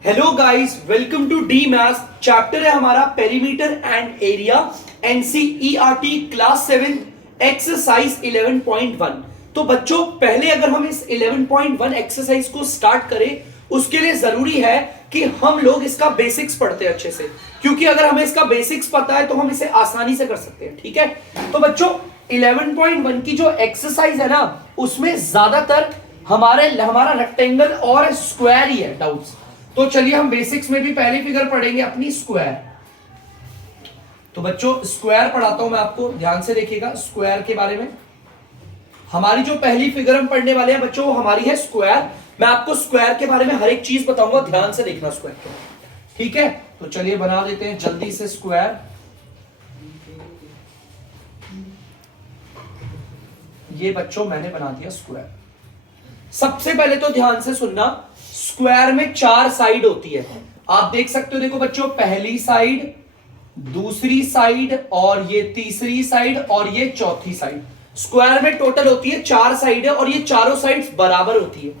Hello guys, welcome to the maths. Chapter है हमारा perimeter and area, NCERT class 7 exercise 11.1। तो बच्चों, पहले अगर हम इस 11.1 एक्सरसाइज को स्टार्ट करें उसके लिए जरूरी है कि हम लोग इसका बेसिक्स पढ़ते हैं अच्छे से, क्योंकि अगर हमें इसका बेसिक्स पता है तो हम इसे आसानी से कर सकते हैं। ठीक है, तो बच्चों 11.1 की जो एक्सरसाइज है ना, उसमें ज्यादातर हमारा रेक्टेंगल और स्क्वायर ही है डाउट्स। तो चलिए हम बेसिक्स में भी पहली फिगर पढ़ेंगे अपनी स्क्वायर। तो बच्चों स्क्वायर पढ़ाता हूं मैं आपको, ध्यान से देखिएगा स्क्वायर के बारे में। हमारी जो पहली फिगर हम पढ़ने वाले हैं बच्चों, वो हमारी है स्क्वायर। मैं आपको स्क्वायर के बारे में हर एक चीज बताऊंगा, ध्यान से देखना स्क्वायर को। ठीक है, तो चलिए बना देते हैं जल्दी से स्क्वायर। ये बच्चों मैंने बना दिया स्क्वायर। सबसे पहले तो ध्यान से सुनना, स्क्वायर में 4 साइड होती है। आप देख सकते हो, देखो बच्चों, पहली साइड, दूसरी साइड, और ये तीसरी साइड, और ये चौथी साइड। स्क्वायर में टोटल होती है 4 साइड है, और ये चारों साइड्स बराबर होती है।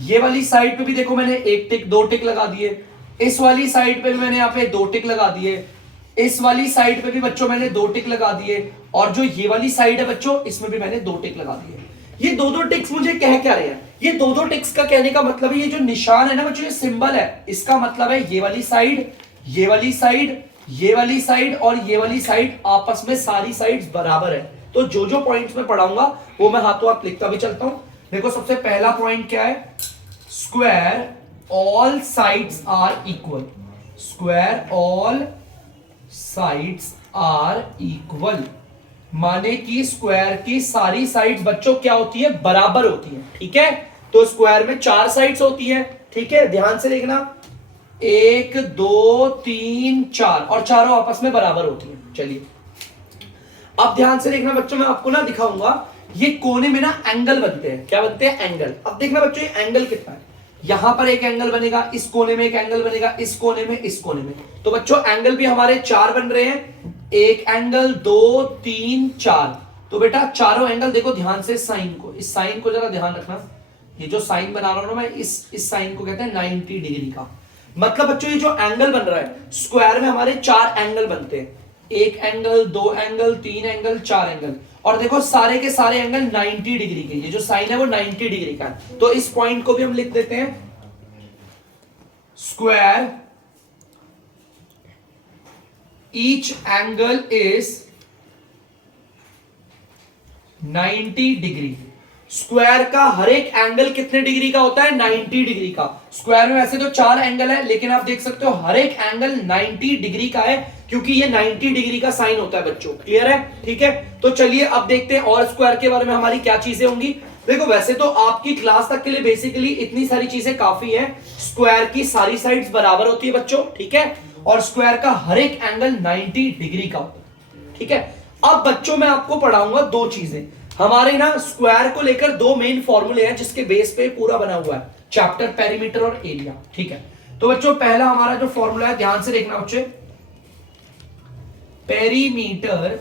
ये वाली साइड पे भी देखो मैंने 1 टिक 2 टिक लगा दिए, इस वाली साइड पे भी मैंने यहाँ पे 2 टिक लगा दिए, इस वाली साइड पे भी बच्चों मैंने 2 टिक लगा दिए, और जो ये वाली साइड है बच्चों, इसमें भी मैंने 2 टिक लगा दिए। ये 2-2 टिक्स मुझे कह क्या रहे हैं? ये 2-2 टिक्स का कहने का मतलब है, ये जो निशान है ना बच्चों, ये सिंबल है, इसका मतलब है ये वाली साइड, ये वाली साइड, ये वाली साइड और ये वाली साइड आपस में सारी साइड्स बराबर है। तो जो जो पॉइंट्स में पढ़ाऊंगा वो मैं हाथों हाथ लिखता भी चलता हूं। देखो सबसे पहला पॉइंट क्या है? Square all sides are equal. Square all sides are equal माने कि स्क्वायर की सारी साइड्स बच्चों क्या होती है? बराबर होती है। ठीक है, तो स्क्वायर में 4 साइड्स होती है। ठीक है, ध्यान से देखना, 1 2 3 4, और चारों आपस में बराबर होती है। चलिए अब ध्यान से देखना बच्चों, मैं आपको ना दिखाऊंगा, ये कोने में ना एंगल बनते हैं। क्या बनते हैं? एंगल। अब देखना बच्चों, ये एंगल कितना है। यहां पर एक एंगल बनेगा, इस कोने में एक एंगल बनेगा, इस कोने में, इस कोने में। तो बच्चों एंगल भी हमारे 4 बन रहे हैं, एक एंगल, 2 3 4। तो बेटा चारों एंगल देखो ध्यान से, साइन को, इस साइन को जरा ध्यान रखना। ये जो साइन बना रहा हूं ना मैं, इस साइन को कहते हैं 90 डिग्री का। मतलब बच्चों ये जो एंगल बन रहा है, स्क्वायर में हमारे 4 एंगल बनते हैं, एक एंगल, 2 एंगल, 3 एंगल, 4 एंगल। और देखो सारे के सारे एंगल 90 डिग्री के। ये जो साइन है वो 90 डिग्री का है। तो इस पॉइंट को भी हम लिख देते हैं square each angle is 90 degree. Square का हर एक एंगल कितने डिग्री का होता है? 90 डिग्री का। स्क्वायर में वैसे तो 4 एंगल है, लेकिन आप देख सकते हो हर एक एंगल 90 डिग्री का है, क्योंकि ये 90 डिग्री का साइन होता है बच्चों। क्लियर है? ठीक है, तो चलिए अब देखते हैं और स्क्वायर के बारे में हमारी क्या चीजें होंगी। देखो वैसे तो आपकी क्लास तक के लिए बेसिकली इतनी सारी चीजें काफी है। स्क्वायर की सारी साइड्स बराबर होती है बच्चों। ठीक है, और स्क्वायर का हर एक एंगल 90 डिग्री का होता है। ठीक है, अब बच्चों मैं आपको पढ़ाऊंगा 2 चीजें। हमारे ना स्क्वायर को लेकर 2 मेन फॉर्मूले हैं जिसके बेस पे पूरा बना हुआ है चैप्टर पेरीमीटर और एरिया। ठीक है, तो बच्चों पहला हमारा जो फॉर्मूला है, ध्यान से देखना बच्चे, perimeter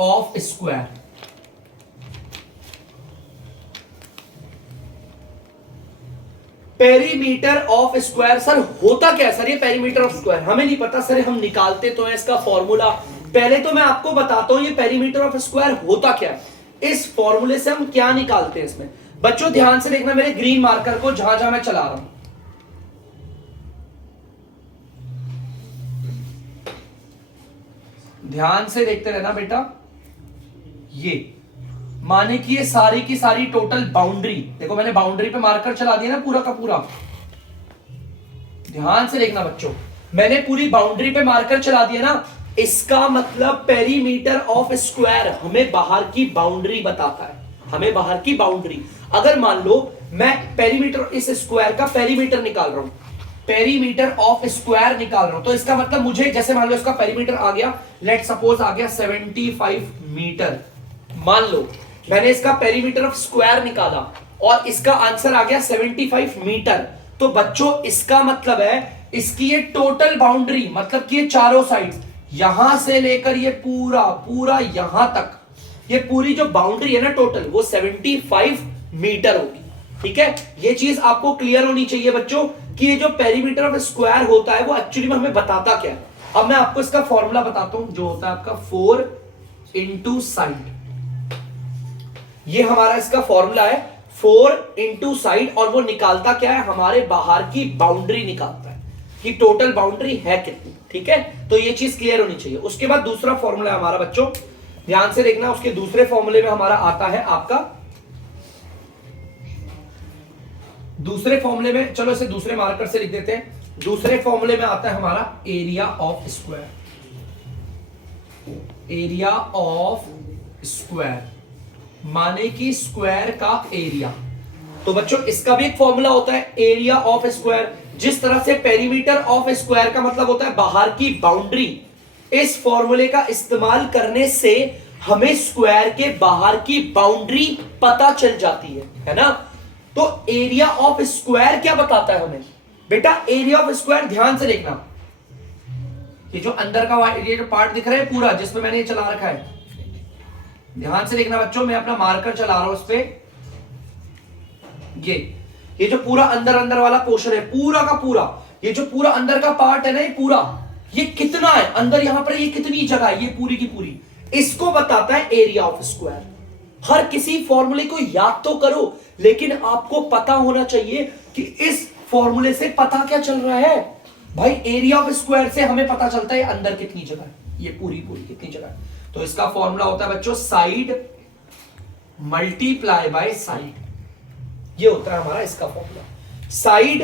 of square. Perimeter of square sir होता क्या है? सर ये पेरीमीटर ऑफ स्क्वायर हमें नहीं पता सर, हम निकालते तो है इसका फॉर्मूला। पहले तो मैं आपको बताता हूं ये पेरीमीटर ऑफ स्क्वायर होता क्या है, इस फॉर्मूले से हम क्या निकालते हैं इसमें। बच्चों ध्यान से देखना मेरे ग्रीन मार्कर को, जहां जहां मैं चला रहा हूं, ध्यान से देखते रहना बेटा। ये माने कि ये सारी की सारी टोटल बाउंड्री, देखो मैंने बाउंड्री पे मार्कर चला दिया ना पूरा का पूरा। ध्यान से देखना बच्चों, मैंने पूरी बाउंड्री पे मार्कर चला दिया ना, इसका मतलब पेरीमीटर ऑफ स्क्वायर हमें बाहर की बाउंड्री बताता है, हमें बाहर की बाउंड्री। अगर मान लो मैं पेरीमीटर, इस स्क्वायर का पेरीमीटर निकाल रहा हूं, पेरीमीटर ऑफ स्क्वायर निकाल रहा हूं, तो इसका मतलब मुझे, जैसे मान लो इसका पेरीमीटर आ गया, लेट सपोज आ गया 75 मीटर। मान लो मैंने इसका पेरीमीटर ऑफ स्क्वायर निकाला और इसका आंसर आ गया 75 मीटर। तो बच्चों इसका मतलब है इसकी ये टोटल बाउंड्री, मतलब कि ये चारों साइड्स, यहां से लेकर ये पूरा पूरा यहां तक, ये पूरी जो बाउंड्री है ना टोटल, वो 75 मीटर होगी। ठीक है, ये चीज आपको क्लियर होनी चाहिए बच्चों कि ये जो पेरीमीटर ऑफ स्क्वायर होता है वो एक्चुअली में हमें बताता क्या है। अब मैं आपको इसका फॉर्मूला बताता हूं, जो होता है आपका 4 इंटू साइड। ये हमारा इसका फॉर्मूला है 4 इंटू साइड, और वो निकालता क्या है, हमारे बाहर की बाउंड्री निकालता है कि टोटल बाउंड्री है कितनी। ठीक है, तो ये चीज क्लियर होनी चाहिए। उसके बाद दूसरा फॉर्मूला है हमारा बच्चों, ध्यान से देखना, उसके दूसरे फॉर्मूले में हमारा आता है आपका, दूसरे फॉर्मूले में, चलो इसे दूसरे मार्कर से लिख देते हैं, दूसरे फॉर्मूले में आता है हमारा area of square. Area of square माने कि स्क्वायर का एरिया। तो बच्चों इसका भी एक फॉर्मूला होता है एरिया ऑफ स्क्वायर। जिस तरह से पेरीमीटर ऑफ स्क्वायर का मतलब होता है बाहर की बाउंड्री, इस फॉर्मूले का इस्तेमाल करने से हमें स्क्वायर के बाहर की बाउंड्री पता चल जाती है ना। तो एरिया ऑफ स्क्वायर क्या बताता है हमें बेटा, एरिया ऑफ स्क्वायर ध्यान से देखना, ये जो अंदर का ये जो पार्ट दिख रहा है पूरा, जिसमें मैंने ये चला रखा है, ध्यान से देखना बच्चों, मैं अपना मार्कर चला रहा हूं उस पे, ये जो पूरा अंदर अंदर वाला पोर्शन है पूरा का पूरा, ये जो पूरा अंदर का पार्ट है ना, ये पूरा, ये कितना है अंदर, यहां पर ये कितनी जगह है, ये पूरी की पूरी, इसको बताता है एरिया ऑफ स्क्वायर। हर किसी फॉर्मूले को याद तो करो, लेकिन आपको पता होना चाहिए कि इस फॉर्मूले से पता क्या चल रहा है भाई। एरिया ऑफ स्क्वायर से हमें पता चलता है अंदर कितनी जगह है, ये पूरी पूरी कितनी जगह है। तो इसका फॉर्मूला होता है बच्चों साइड मल्टीप्लाई बाय साइड, ये होता है हमारा इसका formula, side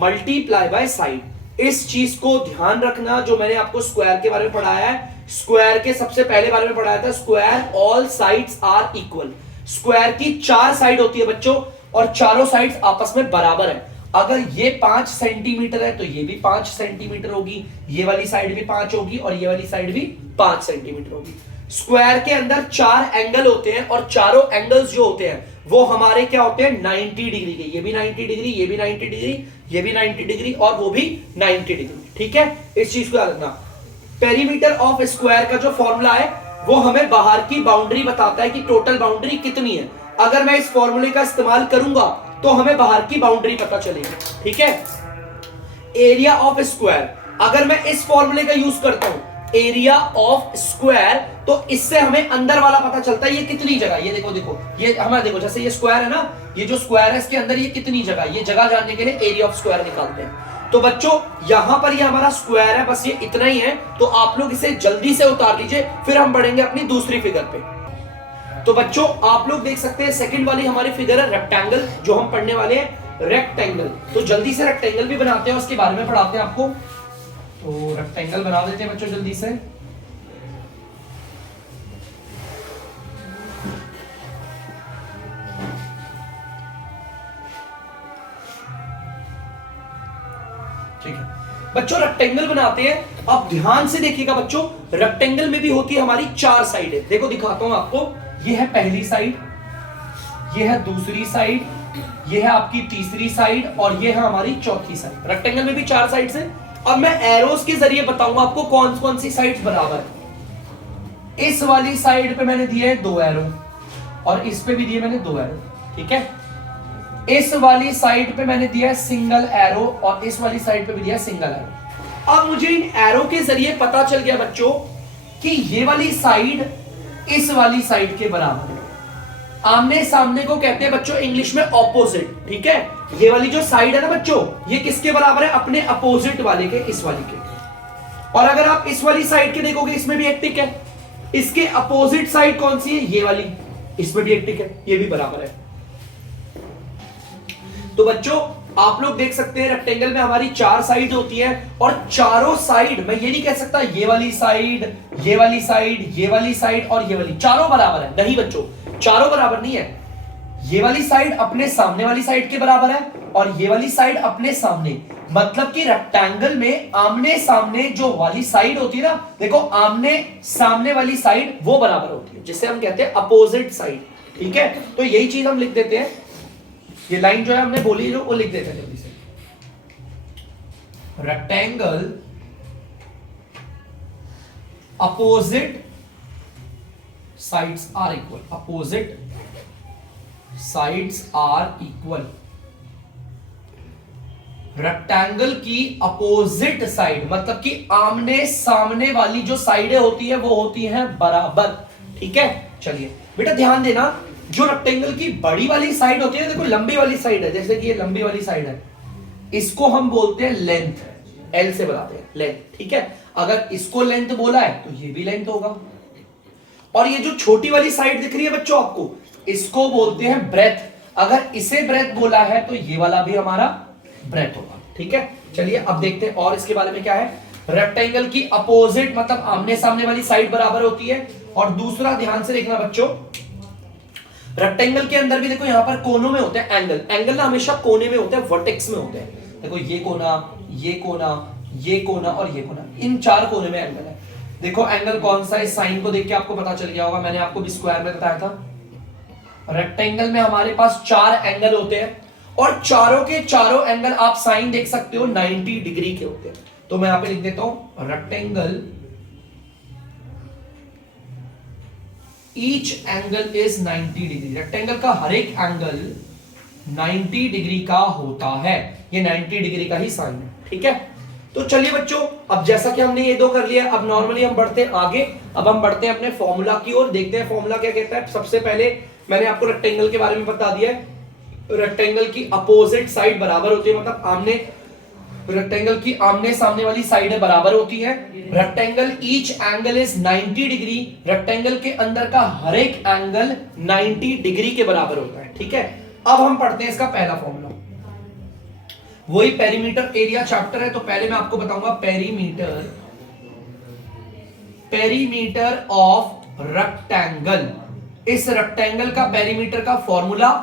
multiply by side. इस चीज को ध्यान रखना, जो मैंने आपको स्क्वायर के बारे में पढ़ाया है, स्क्वायर के सबसे पहले बारे में पढ़ाया था, square all sides are equal. Square की 4 साइड होती है बच्चों, और चारों साइड्स आपस में बराबर है। अगर ये 5 सेंटीमीटर है तो ये भी 5 सेंटीमीटर होगी, ये वाली साइड भी 5 होगी, और ये वाली साइड भी 5 सेंटीमीटर होगी। स्क्वायर के अंदर 4 एंगल होते हैं, और चारों एंगल्स जो होते हैं वो हमारे क्या होते हैं 90 डिग्री के। ये भी 90 डिग्री, ये भी 90 डिग्री, ये भी 90 डिग्री, और वो भी 90 डिग्री। ठीक है, इस चीज को याद रखना। पेरीमीटर ऑफ स्क्वायर का जो फॉर्मूला है वो हमें बाहर की बाउंड्री बताता है कि टोटल बाउंड्री कितनी है। अगर मैं इस फॉर्मूले का इस्तेमाल करूंगा तो हमें बाहर की बाउंड्री पता चलेगी। ठीक है, एरिया ऑफ स्क्वायर, अगर मैं इस फॉर्मूले का यूज करता हूं एरिया ऑफ स्क्वायर, तो इससे हमें अंदर वाला पता चलता है ये कितनी जगह। ये देखो देखो, ये हमारा देखो, जैसे ये स्क्वायर है ना, ये जो स्क्वायर है इसके अंदर ये कितनी जगह, ये जगह जानने के लिए एरिया ऑफ स्क्वायर निकालते हैं। तो बच्चों यहां पर ये हमारा स्क्वायर है, बस ये इतना ही है, तो आप लोग इसे जल्दी से उतार लीजिए, फिर हम बढ़ेंगे अपनी दूसरी फिगर पे। तो बच्चों आप लोग देख सकते हैं सेकंड वाली हमारी फिगर है रेक्टेंगल, जो हम पढ़ने वाले हैं रेक्टेंगल। तो जल्दी से रेक्टेंगल भी बनाते हैं, उसके बारे में पढ़ाते हैं आपको। तो रेक्टेंगल बना देते हैं बच्चों जल्दी से। ठीक है बच्चों, रेक्टेंगल बनाते हैं। अब ध्यान से देखिएगा बच्चों, रेक्टेंगल में भी होती है हमारी 4 साइडें। देखो दिखाता हूं आपको, ये है पहली साइड, ये है दूसरी साइड, ये है आपकी तीसरी साइड, और ये है हमारी चौथी साइड। रेक्टेंगल में भी 4 साइड्स हैं। अब मैं एरोस के जरिए बताऊंगा आपको कौन कौन सी साइड्स बराबर है। इस वाली साइड पे मैंने दिए 2 एरो, और इस पे भी दिए मैंने 2 एरो। ठीक है, इस वाली साइड पे मैंने दिया सिंगल एरो, और इस वाली साइड पे भी दिया सिंगल एरो। अब मुझे इन एरो के जरिए पता चल गया बच्चों कि ये वाली साइड इस वाली साइड के बराबर है। आमने सामने को कहते हैं बच्चों इंग्लिश में ऑपोजिट। ठीक है, ये वाली जो साइड है ना बच्चों, ये किसके बराबर है, अपने अपोजिट वाले के, इस वाली के। और अगर आप इस वाली साइड के देखोगे, इसमें भी एक टिक है। इसके अपोजिट साइड कौन सी है, ये वाली, इसमें भी एक टिक है, ये भी बराबर है। तो बच्चों आप लोग देख सकते हैं रेक्टेंगल में हमारी 4 साइड होती है, और चारों साइड, मैं ये नहीं कह सकता ये वाली साइड, ये वाली साइड, ये वाली साइड और ये वाली चारों बराबर है। नहीं बच्चों, चारों बराबर नहीं है। ये वाली साइड अपने सामने वाली साइड के बराबर है, और ये वाली साइड अपने सामने, मतलब कि रेक्टेंगल में आमने सामने जो वाली साइड होती है ना, देखो आमने सामने वाली साइड वो बराबर होती है, जिसे हम कहते हैं अपोजिट साइड। ठीक है, तो यही चीज हम लिख देते हैं। ये लाइन जो है हमने बोली, जो वो लिख देते हैं जल्दी से। Rectangle opposite sides are equal, opposite sides are equal, rectangle की अपोजिट साइड मतलब कि आमने सामने वाली जो साइडें होती है वो होती हैं बराबर। ठीक है, चलिए बेटा ध्यान देना, जो रेक्टेंगल की बड़ी वाली साइड होती है, देखो लंबी वाली साइड है, जैसे कि ये लंबी वाली साइड है, इसको हम बोलते हैं लेंथ, एल से बताते हैं लेंथ। ठीक है, अगर इसको लेंथ बोला है तो ये भी लेंथ होगा। और ये जो छोटी वाली साइड दिख रही है बच्चों आपको, इसको बोलते हैं ब्रेथ, अगर इसे ब्रेथ बोला है तो ये वाला भी हमारा ब्रेथ होगा। ठीक है, चलिए अब देखते हैं और इसके बारे में क्या है। रेक्टेंगल की अपोजिट मतलब आमने सामने वाली साइड बराबर होती है। और दूसरा ध्यान से देखना बच्चों, रेक्टेंगल के अंदर भी देखो यहां पर कोनों में होते हैं एंगल, एंगल ना हमेशा कोने में होते हैं, वर्टेक्स में होते हैं। देखो ये कोना, ये कोना, ये कोना और ये कोना, इन चार कोने में एंगल है। देखो एंगल कौन सा है, साइन को देख के आपको पता चल गया होगा, मैंने आपको भी स्क्वायर में बताया था। रेक्टेंगल में हमारे पास चार एंगल होते हैं और चारों के चारों एंगल आप साइन देख सकते हो 90 डिग्री के होते हैं। तो मैं यहां पे लिख देता हूं rectangle each angle is 90 degree, rectangle का हर एक एंगल 90 डिग्री का होता है, ये 90 डिग्री का ही साइन है। ठीक है, तो चलिए बच्चों, अब जैसा कि हमने ये दो कर लिया, अब नॉर्मली हम बढ़ते हैं आगे, अब हम बढ़ते हैं अपने फॉर्मूला की ओर, देखते हैं फॉर्मूला क्या कहता है। सबसे पहले मैंने आपको रेक्टेंगल के बारे में बता दिया है, रेक्टेंगल की अपोजिट साइड बराबर होती है, मतलब आमने, रेक्टेंगल की आमने सामने वाली साइडें बराबर होती है। Rectangle each angle is 90 degree, rectangle के अंदर का हर एक एंगल 90 डिग्री के बराबर होता है। ठीक है, अब हम पढ़ते हैं इसका पहला फॉर्मूला, वही पेरीमीटर एरिया चैप्टर है, तो पहले मैं आपको बताऊंगा पेरीमीटर, पेरीमीटर ऑफ रेक्टेंगल, इस रेक्टेंगल का पेरीमीटर का फॉर्मूला।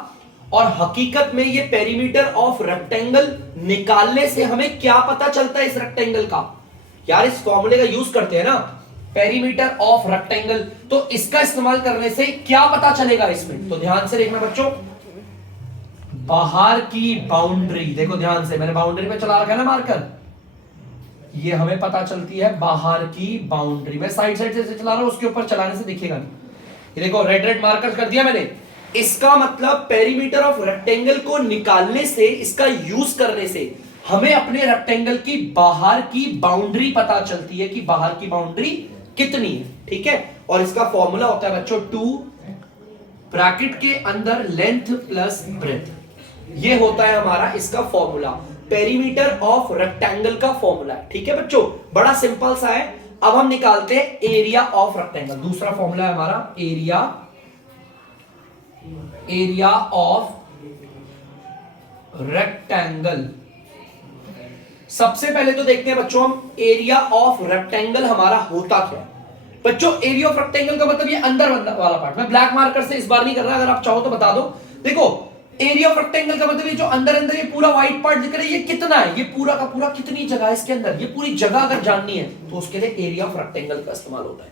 और हकीकत में ये पेरीमीटर ऑफ रेक्टेंगल निकालने से हमें क्या पता चलता है इस रेक्टेंगल का, यार इस फॉर्मूले का यूज करते हैं ना, पेरीमीटर ऑफ रेक्टेंगल, तो इसका इस्तेमाल करने से क्या पता चलेगा इसमें, तो ध्यान से देखना बच्चों, बाहर की बाउंड्री, देखो ध्यान से, मैंने बाउंड्री पे चला रखा है ना मार्कर, ये हमें पता चलती है बाहर की बाउंड्री, मैं साइड साइड से चला रहा हूं, उसके ऊपर चलाने से दिखेगा नहीं, ये देखो रेड रेड मार्कर कर दिया मैंने। इसका मतलब पेरीमीटर ऑफ रेक्टेंगल को निकालने से, इसका यूज करने से हमें अपने रेक्टेंगल की बाहर की बाउंड्री पता चलती है कि बाहर की बाउंड्री कितनी है। ठीक है, और इसका फॉर्मूला होता है बच्चों 2 ब्रैकेट के अंदर लेंथ प्लस ब्रेथ, ये होता है हमारा इसका फॉर्मूला, पेरीमीटर ऑफ रेक्टेंगल का फॉर्मूला है। ठीक है बच्चों, बड़ा सिंपल सा है। अब हम निकालते हैं एरिया ऑफ रेक्टेंगल, दूसरा फॉर्मूला है हमारा एरिया ऑफ रेक्टेंगल। सबसे पहले तो देखते हैं बच्चों हम एरिया ऑफ रेक्टेंगल हमारा होता क्या है। बच्चों एरिया ऑफ रेक्टेंगल का मतलब ये अंदर वाला पार्ट, मैं ब्लैक मार्कर से इस बार नहीं कर रहा, अगर आप चाहो तो बता दो। देखो एरिया ऑफ रेक्टेंगल का मतलब ये जो अंदर अंदर ये पूरा व्हाइट पार्ट दिख रहा है, ये कितना है, ये पूरा का पूरा कितनी जगह है इसके अंदर, ये पूरी जगह अगर जाननी है तो उसके लिए एरिया ऑफ रेक्टेंगल का इस्तेमाल होता है।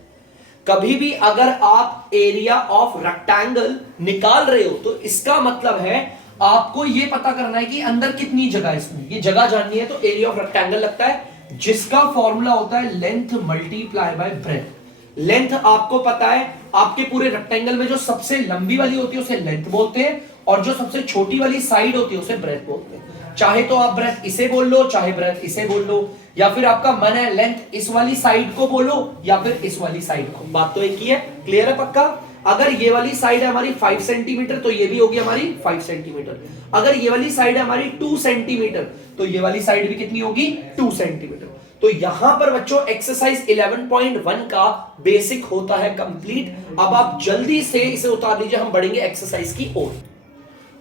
कभी भी अगर आप एरिया ऑफ रेक्टेंगल निकाल रहे हो तो इसका मतलब है आपको यह पता करना है कि अंदर कितनी जगह है, इसमें ये जगह जाननी है, तो एरिया ऑफ रेक्टेंगल लगता है, जिसका फॉर्मूला होता है length multiply by breath. Length आपको पता है, आपके पूरे रेक्टेंगल में जो सबसे लंबी वाली होती है उसे लेंथ बोलते हैं, और जो सबसे छोटी वाली साइड होती है उसे ब्रेथ बोलते हैं। चाहे तो आप ब्रेथ इसे बोल लो, चाहे ब्रेथ इसे बोल लो, या फिर आपका मन है लेंथ इस वाली साइड को बोलो या फिर इस वाली साइड को, बात तो एक ही है। क्लियर है पक्का? अगर ये वाली साइड है हमारी 5 सेंटीमीटर तो ये भी होगी हमारी 5 सेंटीमीटर, अगर ये वाली साइड है हमारी 2 सेंटीमीटर तो ये वाली साइड भी कितनी होगी 2 सेंटीमीटर। तो यहां पर बच्चों एक्सरसाइज 11.1 का बेसिक होता है कंप्लीट। अब आप जल्दी से इसे उतार लीजिए, हम बढ़ेंगे एक्सरसाइज की ओर।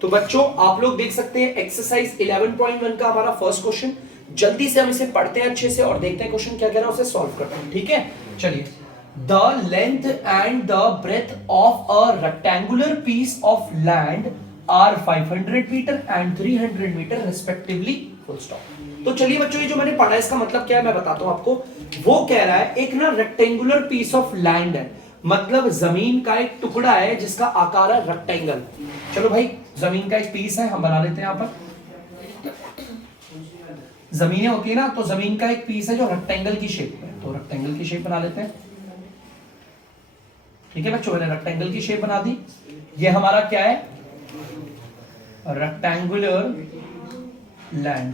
तो बच्चों आप लोग देख सकते हैं एक्सरसाइज 11.1 का हमारा फर्स्ट क्वेश्चन, जल्दी से हम इसे पढ़ते हैं अच्छे से और देखते हैं क्वेश्चन क्या कह रहा है, उसे सॉल्व करते हैं। ठीक है, चलिए। The length and the breadth of a rectangular piece of land are 500 metre and 300 metre respectively, full stop. तो चलिए बच्चों, ये जो मैंने पढ़ा है इसका मतलब क्या है मैं बताता हूं आपको। वो कह रहा है एक ना रेक्टेंगुलर पीस ऑफ लैंड है, मतलब जमीन का एक टुकड़ा है जिसका आकार है रेक्टेंगल। चलो भाई, जमीन का एक पीस है, हम बना लेते हैं यहां पर। जमीनें होती है ना, तो जमीन का एक पीस है जो रेक्टेंगल की शेप में, तो रेक्टेंगल की शेप बना लेते हैं। ठीक है बच्चों, मैंने रेक्टेंगल की शेप बना दी। ये हमारा क्या है, रेक्टेंगुलर लैंड।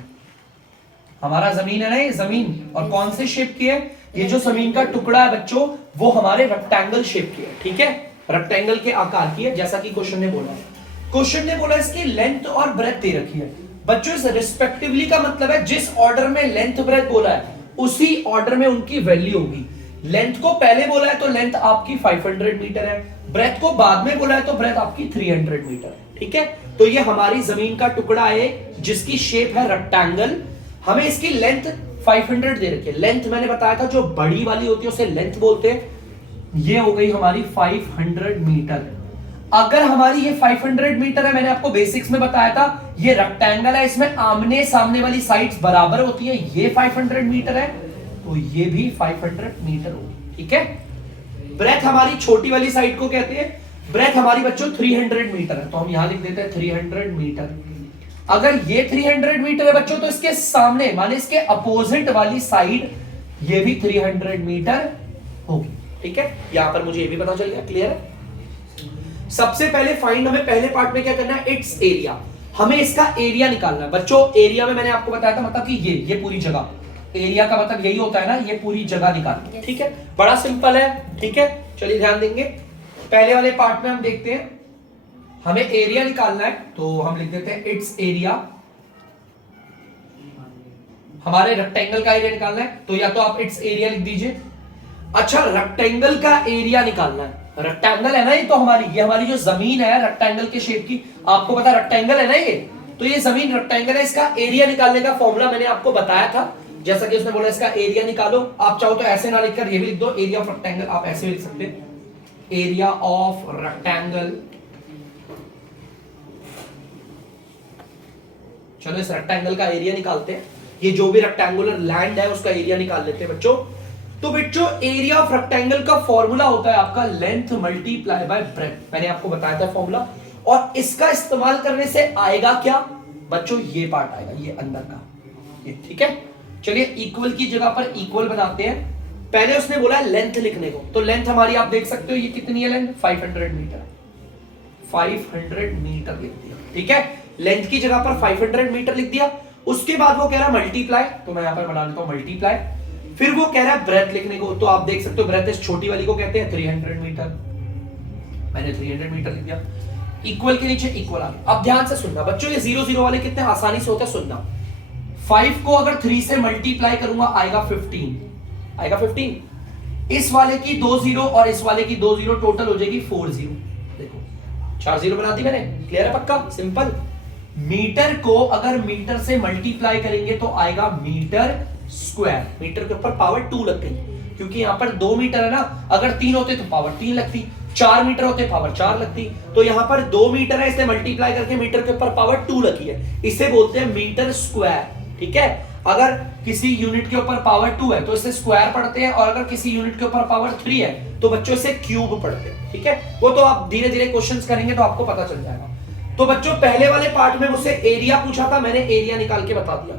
हमारा जमीन है ना, ये जमीन, और कौन से शेप की है? ये जो जमीन का टुकड़ा है बच्चों, वो हमारे रेक्टेंगल शेप की है, ठीक है, रेक्टेंगल के आकार की है, जैसा कि क्वेश्चन ने बोला। क्वेश्चन ने बोला इसकी लेंथ और ब्रेथ दे रखी है बच्चों। इस रिस्पेक्टिवली का मतलब है जिस ऑर्डर में लेंथ ब्रेथ बोला है उसी ऑर्डर में उनकी वैल्यू होगी। लेंथ को पहले बोला है तो लेंथ आपकी 500 मीटर है, ब्रेथ को बाद में बोला है तो ब्रेथ आपकी 300 मीटर है, ठीक है। तो ये हमारी जमीन का टुकड़ा है जिसकी शेप है रेक्टेंगल। हमें इसकी लेंथ 500 दे रखी है। लेंथ मैंने बताया था जो बड़ी वाली होती है उसे लेंथ बोलते हैं। ये हो गई हमारी 500 मीटर। अगर हमारी ये 500 मीटर है, मैंने आपको बेसिक्स में बताया था, ये रेक्टेंगल है, इसमें आमने सामने वाली साइड्स बराबर होती है। ये 500 मीटर है तो ये भी 500 मीटर होगी, ठीक है। ब्रेथ हमारी छोटी वाली साइड को कहते हैं, ब्रेथ हमारी बच्चों 300 मीटर है, तो हम यहां लिख देते हैं 300 मीटर। अगर ये 300 मीटर है बच्चों तो इसके सामने माने इसके अपोजिट वाली साइड ये भी 300 मीटर होगी, ठीक है। यहां पर मुझे ये भी पता चल गया, क्लियर है। सबसे पहले फाइंड, हमें पहले पार्ट में क्या करना है? It's area. हमें इसका एरिया निकालना है बच्चों। एरिया में मैंने आपको बताया था मतलब कि ये पूरी जगह, एरिया का मतलब यही होता है ना, ये पूरी जगह निकालनी है, ठीक है। बड़ा सिंपल है, ठीक है। चलिए ध्यान देंगे, पहले वाले पार्ट में हम देखते हैं, हमें एरिया निकालना है तो हम लिख देते हैं इट्स एरिया। हमारे रेक्टेंगल का एरिया निकालना है तो या तो आप इट्स एरिया लिख दीजिए। अच्छा, रेक्टेंगल का एरिया निकालना है, रेक्टेंगल है ना ये, तो ये हमारी जो जमीन है रेक्टेंगल के शेप की, आपको पता रेक्टेंगल है ना ये, तो ये जमीन रेक्टेंगल है। इसका एरिया निकालने का फॉर्मूला मैंने आपको बताया था, जैसा कि उसने बोला इसका एरिया निकालो। आप चाहो तो ऐसे ना लिखकर ये भी लिख दो, एरिया ऑफ रेक्टेंगल, आप ऐसे भी लिख सकते हैं, एरिया ऑफ रेक्टेंगल। चलो इस रेक्टेंगल का एरिया निकालते हैं। ये जो भी रेक्टेंगुलर लैंड है उसका एरिया निकाल लेते हैं बच्चों। तो बच्चों एरिया ऑफ रेक्टेंगल का फॉर्मूला होता है आपका लेंथ मल्टीप्लाई बाय ब्रेथ। मैंने आपको बताया था फॉर्मूला, और इसका इस्तेमाल करने से आएगा क्या बच्चों? ये पार्ट आएगा, ये अंदर का, ये, ठीक है। चलिए इक्वल की जगह पर इक्वल बनाते हैं। पहले उसने बोला है लेंथ लिखने को, तो लेंथ हमारी आप देख सकते हो ये कितनी है, लेंथ 500 मीटर, 500 मीटर लिख दिया, ठीक है। लेंथ की जगह पर 500 मीटर लिख दिया। उसके बाद वो कह रहा है मल्टीप्लाई, तो मैं यहां पर बना लेता हूं मल्टीप्लाई। फिर वो कह रहा है ब्रेथ लिखने को, तो आप देख सकते हो ब्रेथ इस छोटी वाली को कहते हैं 300 मीटर, मैंने 300 मीटर लिख दिया। इक्वल के नीचे इक्वल आ गया। अब ध्यान से सुनना बच्चों, ये 0 0 वाले कितने आसानी से होते हैं, सुनना। 5 को अगर 3 से मल्टीप्लाई करूंगा आएगा 15, आएगा 15। इस वाले की 2 0 और इस वाले की 2 0, टोटल हो जाएगी 4 0। देखो 4 0 बना दी मैंने, क्लियर है, पक्का, सिंपल। मीटर को अगर मीटर से मल्टीप्लाई करेंगे तो आएगा मीटर स्क्वायर। मीटर के ऊपर पावर 2 लग गई, क्योंकि यहां पर 2 मीटर है ना, अगर 3 होते तो पावर 3 लगती, 4 मीटर होते पावर 4 लगती, तो यहां पर 2 मीटर है, इसे मल्टीप्लाई करके मीटर के ऊपर पावर 2 लगी है, इसे बोलते हैं मीटर स्क्वायर, ठीक है। अगर किसी यूनिट के ऊपर पावर 2 है तो इसे स्क्वायर पढ़ते हैं, और अगर किसी यूनिट के ऊपर पावर 3 है तो बच्चों इसे क्यूब पढ़ते हैं, ठीक है। वो तो आप धीरे धीरे क्वेश्चंस करेंगे तो आपको पता चल जाएगा। तो बच्चों पहले वाले पार्ट में मुझसे एरिया पूछा था, मैंने एरिया निकाल के बता दिया।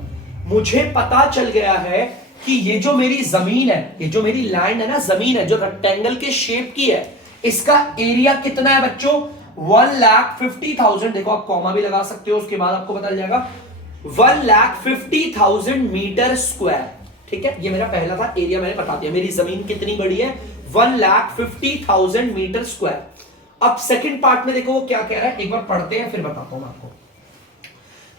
मुझे पता चल गया है कि ये जो मेरी जमीन है, ये जो मेरी लैंड है ना, जमीन है जो रेक्टेंगल के शेप की है, इसका एरिया कितना है बच्चों? 1,50,000। देखो आप कॉमा भी लगा सकते हो, उसके बाद आपको पता चल जाएगा 1,50,000 मीटर स्क्वायर, ठीक है। ये मेरा पहला था, एरिया मैंने बता दिया। मेरी जमीन कितनी बड़ी है? 1,50,000 मीटर स्क्वायर। अब सेकंड पार्ट में देखो वो क्या कह रहा है, एक बार पढ़ते हैं फिर बताता हूं मैं आपको।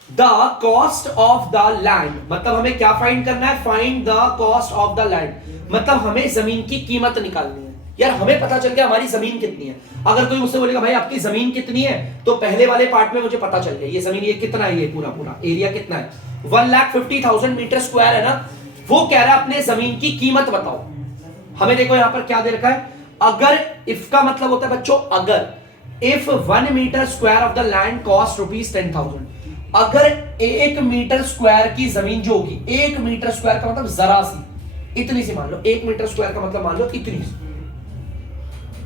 The cost of the land, मतलब हमें क्या फाइंड करना है? Find the cost of the land, मतलब हमें जमीन की कीमत निकालनी है। यार हमें पता चल गया हमारी जमीन कितनी है। अगर कोई मुझसे बोलेगा भाई आपकी जमीन कितनी है, तो पहले वाले पार्ट में मुझे पता चल गया ये जमीन, ये कितना है, ये पूरा पूरा एरिया कितना है, 1,50,000 मीटर स्क्वायर है ना। वो कह रहा है अपने जमीन की कीमत बताओ। हमें देखो यहां पर क्या दे रखा है, अगर, इफ का मतलब होता है बच्चों अगर, if 1 metre square of the land cost ₹10,000, अगर 1 मीटर स्क्वायर की जमीन जो होगी, 1 मीटर स्क्वायर का मतलब जरा सी, इतनी सी मान लो, 1 मीटर स्क्वायर का मतलब मान लो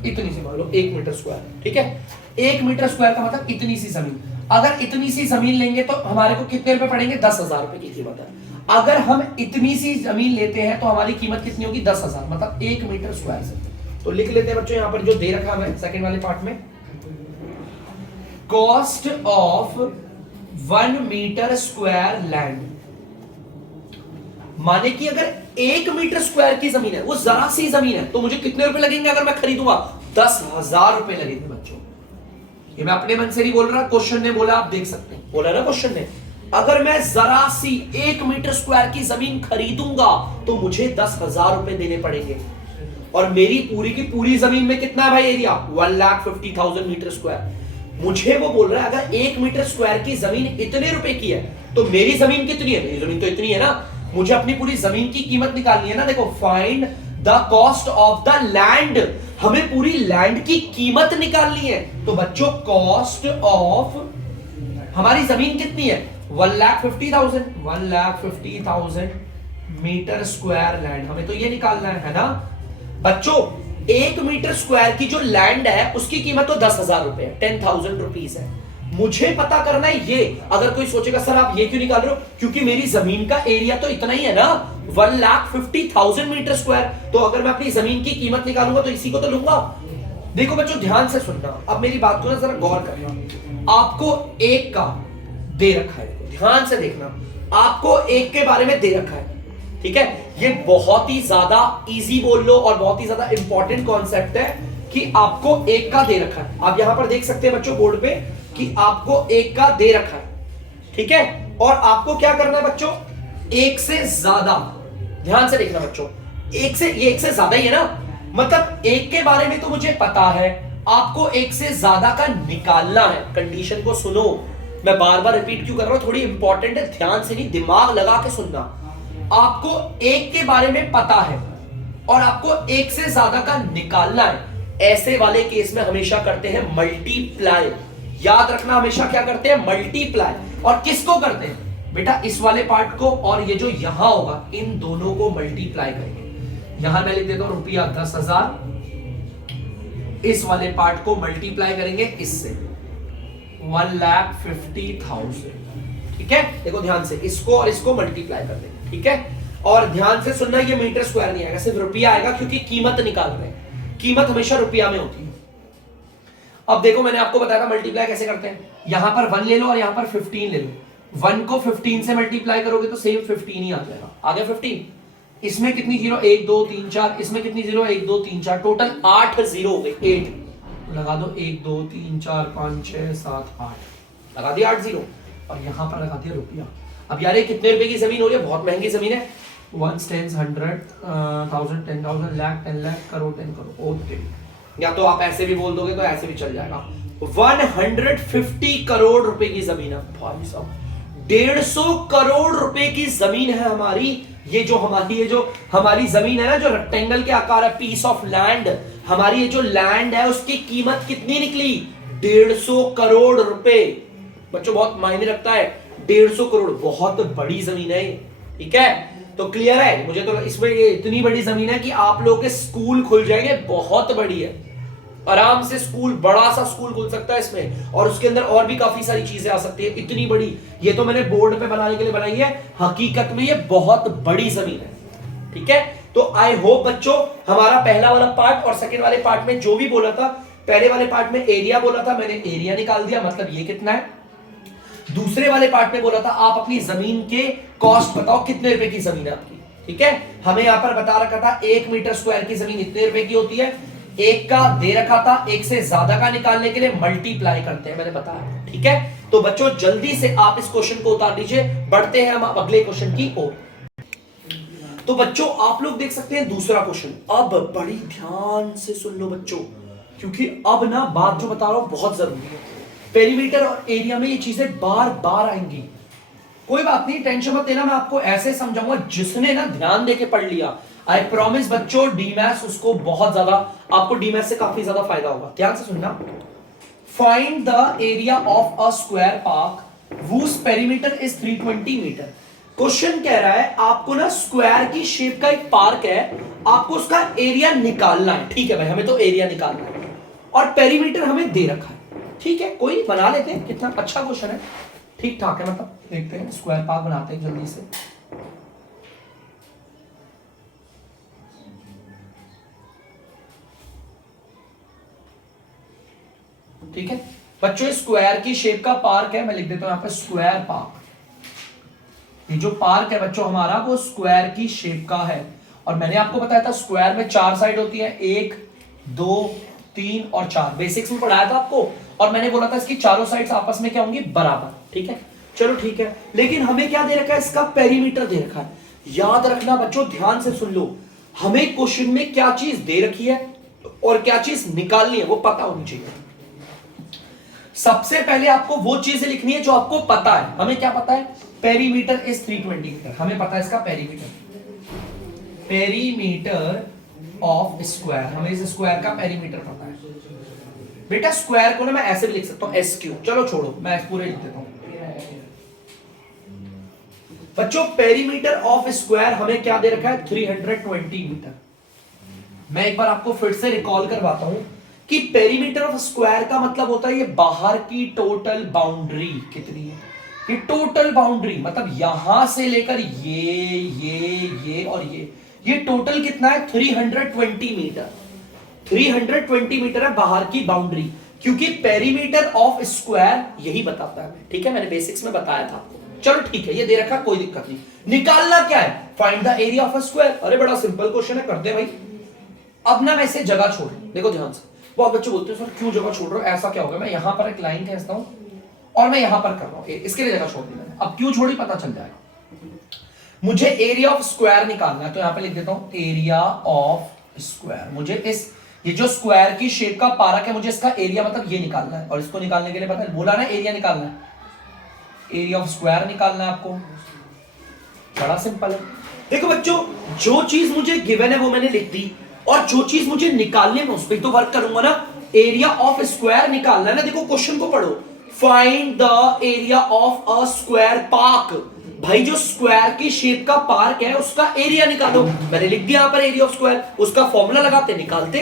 इतनी सी मान लो 1 मीटर स्क्वायर, ठीक है। 1 मीटर स्क्वायर का मतलब इतनी सी जमीन। अगर इतनी सी जमीन लेंगे तो हमारे को कितने रुपए पड़ेंगे? 10,000 रुपए की कीमत है। अगर हम इतनी सी जमीन लेते हैं तो हमारी कीमत कितनी होगी? 10,000, मतलब 1 मीटर स्क्वायर से। तो लिख लेते हैं बच्चों यहां पर जो दे रखा है सेकंड वाले पार्ट में, cost of 1 metre square land, माने कि अगर 1 मीटर स्क्वायर की जमीन है, वो जरा सी जमीन है, तो मुझे कितने रुपए लगेंगे अगर मैं खरीदूंगा? 10,000 रुपए लगेंगे बच्चों। ये मैं अपने मन से नहीं बोल रहा, क्वेश्चन ने बोला, आप देख सकते हैं, बोला ना क्वेश्चन ने, अगर मैं जरा सी 1 मीटर स्क्वायर की जमीन खरीदूंगा तो मुझे 10,000 रुपए देने पड़ेंगे। और मेरी पूरी की पूरी जमीन में कितना है भाई एरिया? 1,50,000 metre square. मुझे वो बोल रहा है अगर 1 मीटर स्क्वायर की जमीन इतने रुपए की है तो मेरी जमीन कितनी है? मेरी जमीन तो इतनी है ना, मुझे अपनी पूरी जमीन की कीमत निकालनी है ना। देखो, find the cost of the land, हमें पूरी लैंड की कीमत निकालनी है। तो बच्चों, कॉस्ट ऑफ हमारी जमीन कितनी है? 1,50,000 मीटर स्क्वायर लैंड, हमें तो ये निकालना है ना बच्चों। 1 मीटर स्क्वायर की जो लैंड है उसकी कीमत तो 10,000 रुपए है, 10,000 रुपीज है। मुझे पता करना है ये। अगर कोई सोचेगा सर आप ये क्यों निकाल रहे हो? क्योंकि मेरी जमीन का एरिया तो इतना ही है ना, 1,50,000 मीटर स्क्वायर। तो अगर मैं अपनी जमीन की कीमत निकालूंगा तो इसी को तो लूंगा। देखो बच्चों, ध्यान से सुनना, अब मेरी बात को ना जरा गौर करना। आपको एक का दे रखा है, ध्यान से देखना, आपको एक के बारे में दे रखा है, ठीक है? ये बहुत ही ज्यादा इजी बोल लो और बहुत ही ज्यादा इंपॉर्टेंट कॉन्सेप्ट है कि आपको एक का दे रखा है। आप यहां पर देख सकते हैं बच्चों बोर्ड पे कि आपको एक का दे रखा है, ठीक है? और आपको क्या करना है बच्चों? एक से ज्यादा, ध्यान से देखना बच्चों, एक से, ये एक से ज्यादा ही है ना, मतलब एक के बारे में तो मुझे पता है, आपको एक से ज्यादा का निकालना है। कंडीशन को सुनो, मैं बार बार रिपीट क्यों कर रहा हूं, थोड़ी इंपॉर्टेंट है, ध्यान से नहीं, दिमाग लगा के सुनना। आपको एक के बारे में पता है और आपको एक से ज्यादा का निकालना है। ऐसे वाले केस में हमेशा करते हैं मल्टीप्लाई। याद रखना, हमेशा क्या करते हैं? मल्टीप्लाई। और किसको करते हैं बेटा? इस वाले पार्ट को और ये जो यहां होगा, इन दोनों को मल्टीप्लाई करेंगे। यहां मैं लिख देता हूं रुपया 10,000, इस वाले पार्ट को मल्टीप्लाई करेंगे इससे 1,50,000, ठीक है? देखो ध्यान से, इसको और इसको मल्टीप्लाई कर देंगे, ठीक है? और ध्यान से सुनना, ये मीटर स्क्वायर नहीं आएगा, सिर्फ रुपया आएगा, क्योंकि कीमत निकाल रहे हैं, कीमत हमेशा रुपया में होती है। अब देखो, मैंने आपको बताया था मल्टीप्लाई कैसे करते हैं। यहां पर 1 ले लो और यहां पर 15 ले लो। 1 को 15 से मल्टीप्लाई करोगे तो सेम 15 ही आ जाएगा। आ गया 15। इसमें कितनी जीरो? 1 2 3 4, इसमें कितनी जीरो? 1 2 3 4, टोटल 8 जीरो हो गए, 8 लगा दो। 1 2 3 4 5 6 7 8 लगा दिया 8 जीरो, और यहां पर लगा दिया रुपया। अब यार ये कितने रुपए की जमीन हो रही है? बहुत महंगी जमीन है। 1 10 100 1000 10,000 लाख 10 लाख करोड़ 10 करोड़। ओके, या तो आप ऐसे भी बोल दोगे तो ऐसे भी चल जाएगा। 150 करोड़ रुपए की जमीन है भाई साहब, 150 करोड़ रुपए की जमीन है हमारी। ये जो हमारी जमीन है ना, जो रेक्टेंगल के आकार है, पीस ऑफ लैंड, हमारी ये जो लैंड है उसकी कीमत कितनी निकली? 150 करोड़ रुपए। बच्चों बहुत मायने रखता है, 150 करोड़ बहुत बड़ी जमीन है, ठीक है? तो क्लियर है? मुझे तो इसमें ये इतनी बड़ी जमीन है कि आप लोगों के स्कूल खुल जाएंगे, बहुत बड़ी है, आराम से स्कूल, बड़ा सा स्कूल खुल सकता है इसमें, और उसके अंदर और भी काफी सारी चीजें आ सकती है, इतनी बड़ी। ये तो मैंने बोर्ड पे बनाने के लिए बनाई है, हकीकत में ये बहुत बड़ी जमीन है, ठीक है? तो आई होप बच्चों, हमारा पहला वाला पार्ट और सेकेंड वाले पार्ट में जो भी बोला था, पहले वाले पार्ट में एरिया बोला था, मैंने एरिया निकाल दिया, मतलब ये कितना है। दूसरे वाले पार्ट में बोला था आप अपनी जमीन के कॉस्ट बताओ, कितने रुपए की जमीन है आपकी, ठीक है? हमें यहां पर बता रखा था 1 मीटर स्क्वायर की जमीन इतने रुपए की होती है। एक का दे रखा था, एक से ज्यादा का निकालने के लिए मल्टीप्लाई करते हैं, मैंने बताया, ठीक है? तो बच्चों जल्दी से आप इस क्वेश्चन को उतार दीजिए, बढ़ते हैं हम अगले क्वेश्चन की ओर। तो बच्चों आप लोग देख सकते हैं दूसरा क्वेश्चन। अब बड़ी ध्यान से सुन लो बच्चों, क्योंकि अब ना बात जो बता रहा हूं बहुत जरूरी है। पेरीमीटर और एरिया में ये चीजें बार बार आएंगी, कोई बात नहीं, टेंशन मत लेना, मैं आपको ऐसे समझाऊंगा जिसने ना ध्यान देके पढ़ लिया, आई प्रॉमिस बच्चों, डीमैथ्स उसको बहुत ज्यादा, आपको डीमैथ्स से काफी ज्यादा फायदा होगा। ध्यान से सुनना। Find the area of a square park whose perimeter is 320 metre. Question कह रहा है आपको ना स्क्वायर की शेप का एक पार्क है, आपको उसका एरिया निकालना है, ठीक है भाई? हमें तो एरिया निकालना है और पेरीमीटर हमें दे रखा है, ठीक है? कोई नहीं, बना लेते हैं, कितना अच्छा क्वेश्चन है, ठीक ठाक है। मतलब देखते हैं, स्क्वायर पार्क बनाते हैं जल्दी से। ठीक है, बच्चों स्क्वायर की शेप का पार्क है, मैं लिख देता हूं यहां पे स्क्वायर पार्क। ये जो पार्क है बच्चों हमारा वो स्क्वायर की शेप का है, और मैंने आपको बताया था स्क्वायर में 4 साइड होती है, 1 2 3 और 4, बेसिक्स में पढ़ाया था आपको। और मैंने बोला था इसकी चारों साइड्स आपस में क्या होंगी, बराबर। ठीक है, चलो ठीक है। लेकिन हमें क्या दे रखा है, इसका पेरीमीटर दे रखा है। याद रखना बच्चों, ध्यान से सुन लो, हमें क्वेश्चन में क्या चीज दे रखी है और क्या चीज निकालनी है वो पता होनी चाहिए। सबसे पहले आपको वो चीजें लिखनी है जो आपको पता है। हमें क्या पता है, पेरीमीटर इज 320 मीटर, हमें पता है इसका पेरीमीटर, पेरीमीटर ऑफ स्क्वायर, हमें इस स्क्वायर का पेरीमीटर पता है। बेटा स्क्वायर को ना मैं ऐसे भी लिख सकता हूं, एस क्यू, चलो छोड़ो मैं पूरे लिख देता हूं। बच्चों पेरीमीटर ऑफ स्क्वायर हमें क्या दे रखा है, 320 मीटर। मैं एक बार आपको फिर से रिकॉल करवाता हूं कि पेरीमीटर ऑफ स्क्वायर का मतलब होता है ये बाहर की टोटल बाउंड्री कितनी है, ये टोटल बाउंड्री मतलब यहां से लेकर ये और ये टोटल कितना है, 320 मीटर। 320 मीटर है बाहर की बाउंड्री, क्योंकि पेरीमीटर ऑफ स्क्वायर यही बताता है। ठीक है, मैंने बेसिक्स में बताया था आपको। चलो ठीक है, ये दे रखा, कोई दिक्कत नहीं। निकालना क्या है, find the area of a square. अरे बड़ा सिंपल क्वेश्चन है, कर दे भाई। अब ना मैं इसे जगह छोड़, देखो ध्यान से, बहुत बच्चे बोलते हैं सर क्यों जगह छोड़ रहे हो, ऐसा क्या होगा। मैं यहां पर एक लाइन खींचता हूं और मैं यहां पर कर रहा हूं, इसके लिए जगह छोड़ दी मैंने। अब क्यों छोड़ी पता चल जाएगा। मुझे एरिया ऑफ स्क्वायर निकालना है, तो यहां पे लिख देता हूं एरिया ऑफ स्क्वायर। मुझे इस ये जो स्क्वायर की शेप का पार्क है, मुझे इसका एरिया मतलब ये निकालना है, और इसको निकालने के लिए पता है बोला ना एरिया निकालना है, एरिया ऑफ स्क्वायर निकालना है आपको। बड़ा सिंपल है। देखो बच्चों, जो चीज मुझे गिवन है वो मैंने लिख दी, और जो चीज मुझे निकालने में उस पर तो वर्क करूंगा ना। एरिया ऑफ स्क्वायर निकालना है ना, देखो क्वेश्चन को पढ़ो, find the area of a square park. भाई जो स्क्वायर की शेप का पार्क है उसका एरिया निकालो। मैंने लिख दिया यहां पर एरिया ऑफ स्क्वायर, उसका फॉर्मूला लगाते निकालते।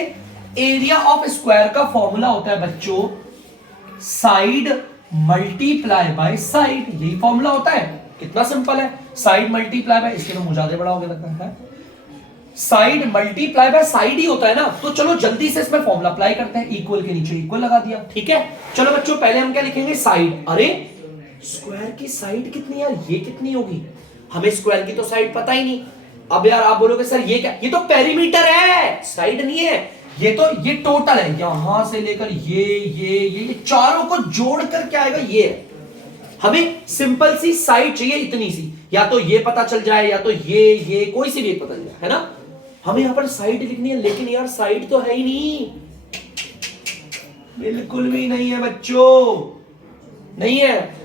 एरिया ऑफ स्क्वायर का फॉर्मूला होता है बच्चों साइड मल्टीप्लाई बाय साइड, यही फॉर्मूला होता है। कितना सिंपल है, साइड मल्टीप्लाई बाय, इसके तो मुझे ज्यादा बड़ा हो गया लगता है, साइड मल्टीप्लाई बाय साइड ही होता है ना। तो चलो जल्दी से इसमें फॉर्मूला अप्लाई करते हैं, इक्वल के नीचे इक्वल लगा दिया। ठीक है, चलो बच्चों पहले हम क्या लिखेंगे, साइड। अरे स्क्वायर की साइड कितनी यार, ये कितनी होगी, हमें स्क्वायर की तो साइड पता ही नहीं। अब यार आप बोलोगे सर ये क्या, ये तो पेरीमीटर है, साइड नहीं है, ये तो ये टोटल है, यहां से लेकर ये चारों को जोड़कर क्या आएगा, ये हमें सिंपल सी साइड चाहिए, इतनी सी, या तो ये पता चल जाए या तो ये कोई सी भी पता चल जाए, है ना। हमें यहां पर साइड लिखनी है, लेकिन यार साइड तो है ही नहीं, बिल्कुल भी नहीं है बच्चों, नहीं है,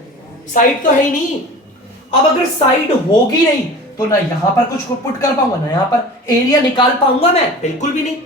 साइड तो है ही नहीं। अब अगर साइड होगी नहीं तो ना यहां पर कुछ पुट कर पाऊंगा, ना यहां पर एरिया निकाल पाऊंगा मैं, बिल्कुल भी नहीं।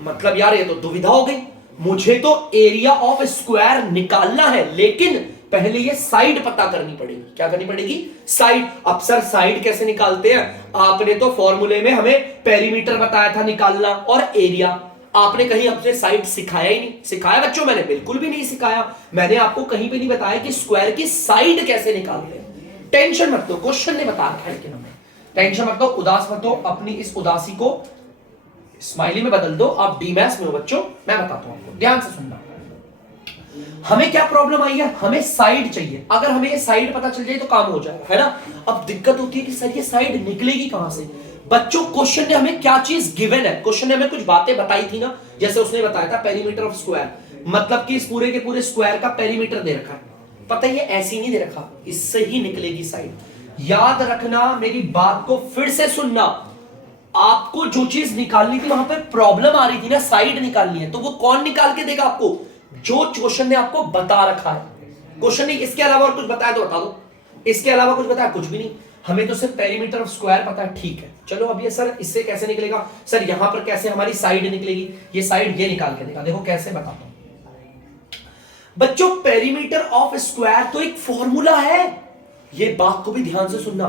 मतलब यार ये तो दुविधा हो गई, मुझे तो एरिया ऑफ स्क्वायर निकालना है, लेकिन पहले ये साइड पता करनी पड़ेगी। क्या करनी पड़ेगी, साइड। अब सर साइड कैसे निकालते हैं, आपने तो फॉर्मूले में हमें पेरीमीटर बताया था निकालना और एरिया, आपने कहीं अपने साइड सिखाया ही नहीं। सिखाया बच्चों, मैंने बिल्कुल भी नहीं सिखाया। मैंने आपको कहीं पे नहीं बताया कि स्क्वायर की साइड कैसे निकालते हैं। टेंशन मत लो, क्वेश्चन ने बता रखा है, लेकिन हमें टेंशन मत लो, उदास मत हो, अपनी इस उदासी को स्माइली में बदल दो। आप डीमैथ्स में हो बच्चों, मैं बताता हूं आपको, ध्यान से सुनना। हमें क्या प्रॉब्लम आई है, हमें साइड चाहिए। अगर हमें ये साइड पता चल जाए तो काम हो जाएगा, है ना। अब दिक्कत होती है कि सर ये साइड निकलेगी कहां से। बच्चों क्वेश्चन ने हमें क्या चीज गिवन है, क्वेश्चन ने हमें कुछ बातें बताई थी ना, जैसे उसने बताया था पेरीमीटर ऑफ स्क्वायर, मतलब कि इस पूरे के पूरे स्क्वायर का पेरीमीटर दे रखा है। पता है ये ऐसी नहीं दे रखा, इससे ही निकलेगी साइड। याद रखना, मेरी बात को फिर से सुनना, आपको जो चीज निकालनी थी वहां पे प्रॉब्लम आ रही थी ना, साइड निकालनी है, तो वो कौन निकाल के देगा आपको, जो क्वेश्चन ने आपको बता रखा है। क्वेश्चन ने इसके अलावा और कुछ बताया तो बता दो, इसके अलावा कुछ बताया, कुछ भी नहीं। हमें तो सिर्फ पेरीमीटर ऑफ स्क्वायर पता है, ठीक है। चलो अब ये सर इससे कैसे निकलेगा, सर यहां पर कैसे हमारी साइड निकलेगी, ये साइड ये निकाल के देगा। देखो कैसे बताता हूं बच्चों, पेरीमीटर ऑफ स्क्वायर तो एक फॉर्मूला है, ये बात को भी ध्यान से सुनना।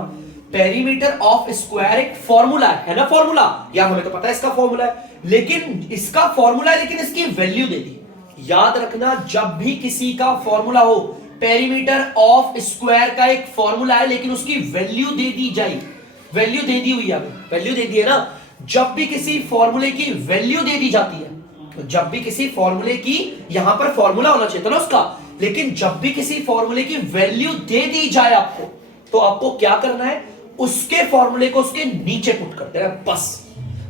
पेरीमीटर ऑफ स्क्वायर एक फॉर्मूला है ना, फॉर्मूला यार हमें तो पता है इसका फॉर्मूला है, लेकिन इसका फॉर्मूला है, लेकिन इसकी वैल्यू दे दी। याद रखना, जब भी किसी का फॉर्मूला हो, पेरीमीटर ऑफ स्क्वायर का एक फॉर्मूला है, लेकिन उसकी वैल्यू दे दी जाए, वैल्यू दे दी हुई है, वैल्यू दे दी है ना। जब भी किसी फॉर्मूले की वैल्यू दे दी जाती है, तो जब भी किसी फॉर्मूले की, यहां पर फॉर्मूला होना चाहिए था ना उसका, लेकिन जब भी किसी फॉर्मूले की वैल्यू दे दी जाए आपको, तो आपको क्या करना है, उसके फॉर्मूले को उसके नीचे पुट कर देना बस।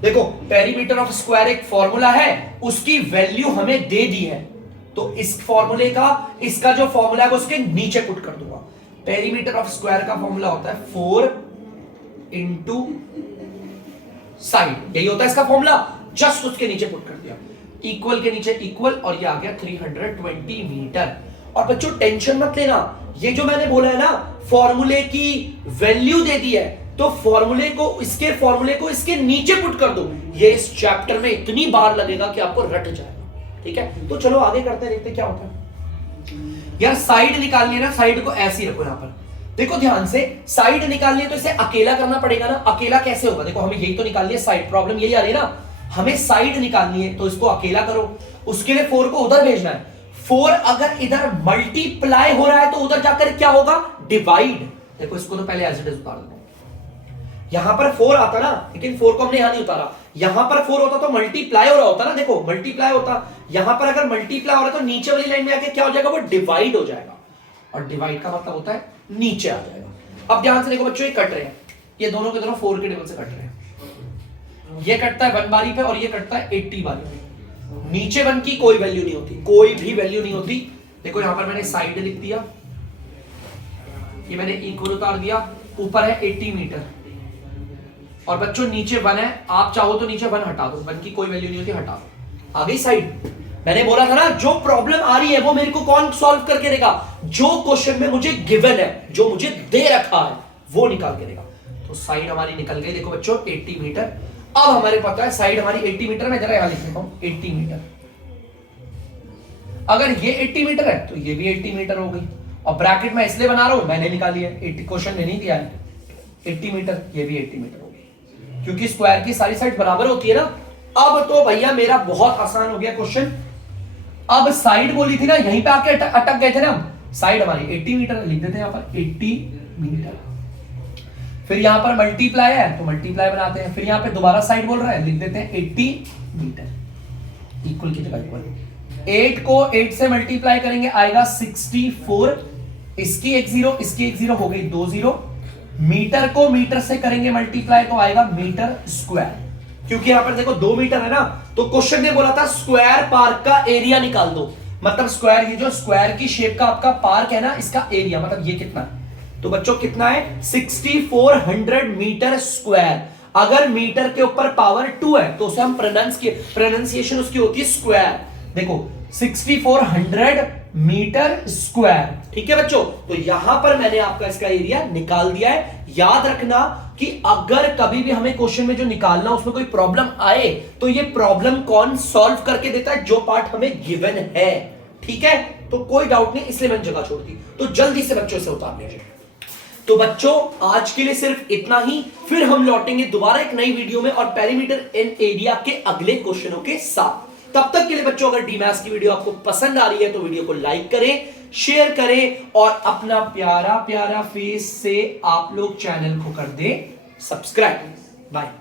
देखो पेरीमीटर ऑफ स्क्वायर एक फॉर्मूला है, उसकी वैल्यू हमें दे दी है, तो इस फॉर्मूले का, इसका जो फॉर्मूला है वो उसके नीचे पुट कर दूंगा। पेरीमीटर ऑफ स्क्वायर का फॉर्मूला होता है 4 इंटू साइड, यही होता है इसका फॉर्मूला, जस्ट उसके नीचे पुट कर दिया, इक्वल के नीचे इक्वल, और ये आ गया 320 मीटर। और बच्चों टेंशन मत लेना, ये जो मैंने बोला है ना फॉर्मूले की वैल्यू दे दी है, तो फॉर्मूले को, इसके फॉर्मूले को इसके नीचे पुट कर दो, ये इस चैप्टर में इतनी बार लगेगा कि आपको रट जाएगा। ठीक है, तो चलो आगे करते हैं, देखते क्या होता है। यार साइड निकालनी है ना, साइड को ऐसे ही रखो यहां पर, देखो ध्यान से, साइड निकालनी है तो इसे अकेला करना पड़ेगा ना, अकेला कैसे होगा, देखो हमें यही तो निकालनी है साइड, प्रॉब्लम यही आ रही है ना, हमें साइड निकालनी है तो इसको अकेला करो, उसके लिए 4 को उधर भेजना है। 4 अगर इधर मल्टीप्लाई हो रहा है तो उधर जाकर क्या होगा, डिवाइड। देखो इसको तो पहले एज इट इज उतार दो, यहां पर 4 आता ना, लेकिन 4 को हमने यहां नहीं उतारा, यहां पर 4 होता तो मल्टीप्लाई हो रहा होता ना, देखो मल्टीप्लाई होता, यहां पर अगर मल्टीप्लाई हो रहा है तो नीचे वाली लाइन में आके क्या हो जाएगा, वो डिवाइड हो जाएगा, और डिवाइड का मतलब होता है नीचे आ जाएगा। अब ध्यान से देखो बच्चों, ये कट रहे हैं, ये दोनों के दोनों 4 के टेबल से कट रहे हैं, ये कटता है 1 बारी पे और ये कटता है 80 बारी पे, नीचे 1 की कोई वैल्यू नहीं होती, कोई भी वैल्यू नहीं होती। देखो यहां पर मैंने साइड लिख दिया, ये मैंने इक्वल उतार दिया, ऊपर है 80 मीटर, और बच्चों नीचे 1 है, आप चाहो तो नीचे 1 हटा दो, 1 की कोई वैल्यू नहीं होती, हटा दो, आ गई साइड। मैंने बोला था ना, जो प्रॉब्लम आ रही है वो मेरे को कौन सॉल्व करके देगा, जो क्वेश्चन में मुझे गिवन है, जो मुझे दे रखा है वो निकाल के देगा। तो साइड हमारी निकल गई, देखो बच्चों 80 मीटर। अब हमारे पता है साइड हमारी 80 मीटर, मैं जरा यहां लिख देता हूं 80 मीटर। अगर ये 80 मीटर है तो ये भी 80 मीटर हो गई, और ब्रैकेट में इसलिए बना रहा हूं, मैंने निकाली है, 80 क्वेश्चन में नहीं दिया है, 80 मीटर, ये भी 80 मीटर हो गई, क्योंकि स्क्वायर की सारी साइड बराबर होती है ना। अब तो भैया मेरा बहुत आसान हो गया क्वेश्चन। अब साइड बोली थी ना, यहीं पे आके अटक गए थे ना, साइड हमारी 80 मीटर, लिख देते हैं यहां पर 80 मीटर। फिर यहां पर मल्टीप्लाई है तो मल्टीप्लाई बनाते हैं, फिर यहां पे दोबारा साइड बोल रहा है, लिख देते हैं 80 मीटर, इक्वल की जगह इक्वल। 8 को 8 से मल्टीप्लाई करेंगे आएगा 64, इसकी एक 0, इसकी एक 0, हो गई 2 0। मीटर को मीटर से करेंगे मल्टीप्लाई तो आएगा मीटर स्क्वायर, क्योंकि यहां पर देखो 2 मीटर है ना, तो क्वेश्चन ने बोला था स्क्वायर पार्क का एरिया निकाल दो, मतलब स्क्वायर, ये जो स्क्वायर की शेप का आपका पार्क है ना, इसका एरिया मतलब ये कितना है, तो बच्चों कितना है 6400 मीटर स्क्वायर। अगर मीटर के ऊपर पावर 2 है तो उसे हम प्रोनाउंसिएशन उसकी होती है स्क्वायर। देखो 6400 मीटर स्क्वायर, ठीक है बच्चों। तो यहां पर मैंने आपका इसका एरिया निकाल दिया है। याद रखना कि अगर कभी भी हमें क्वेश्चन में जो निकालना उसमें कोई प्रॉब्लम आए तो ये प्रॉब्लम कौन सॉल्व करके देता है, जो पार्ट हमें गिवन है, ठीक है। तो कोई डाउट नहीं, इसलिए मैंने जगह छोड़ दी। तो जल्दी से बच्चों से उतार लीजिए। तो बच्चों आज के लिए सिर्फ इतना ही, फिर हम लौटेंगे दोबारा एक नई वीडियो में और पेरीमीटर एंड एरिया के अगले क्वेश्चनों के साथ। तब तक के लिए बच्चों अगर डीमैथ्स की वीडियो आपको पसंद आ रही है तो वीडियो को लाइक करें, शेयर करें, और अपना प्यारा प्यारा फेस से आप लोग चैनल को कर दें सब्सक्राइब। बाय।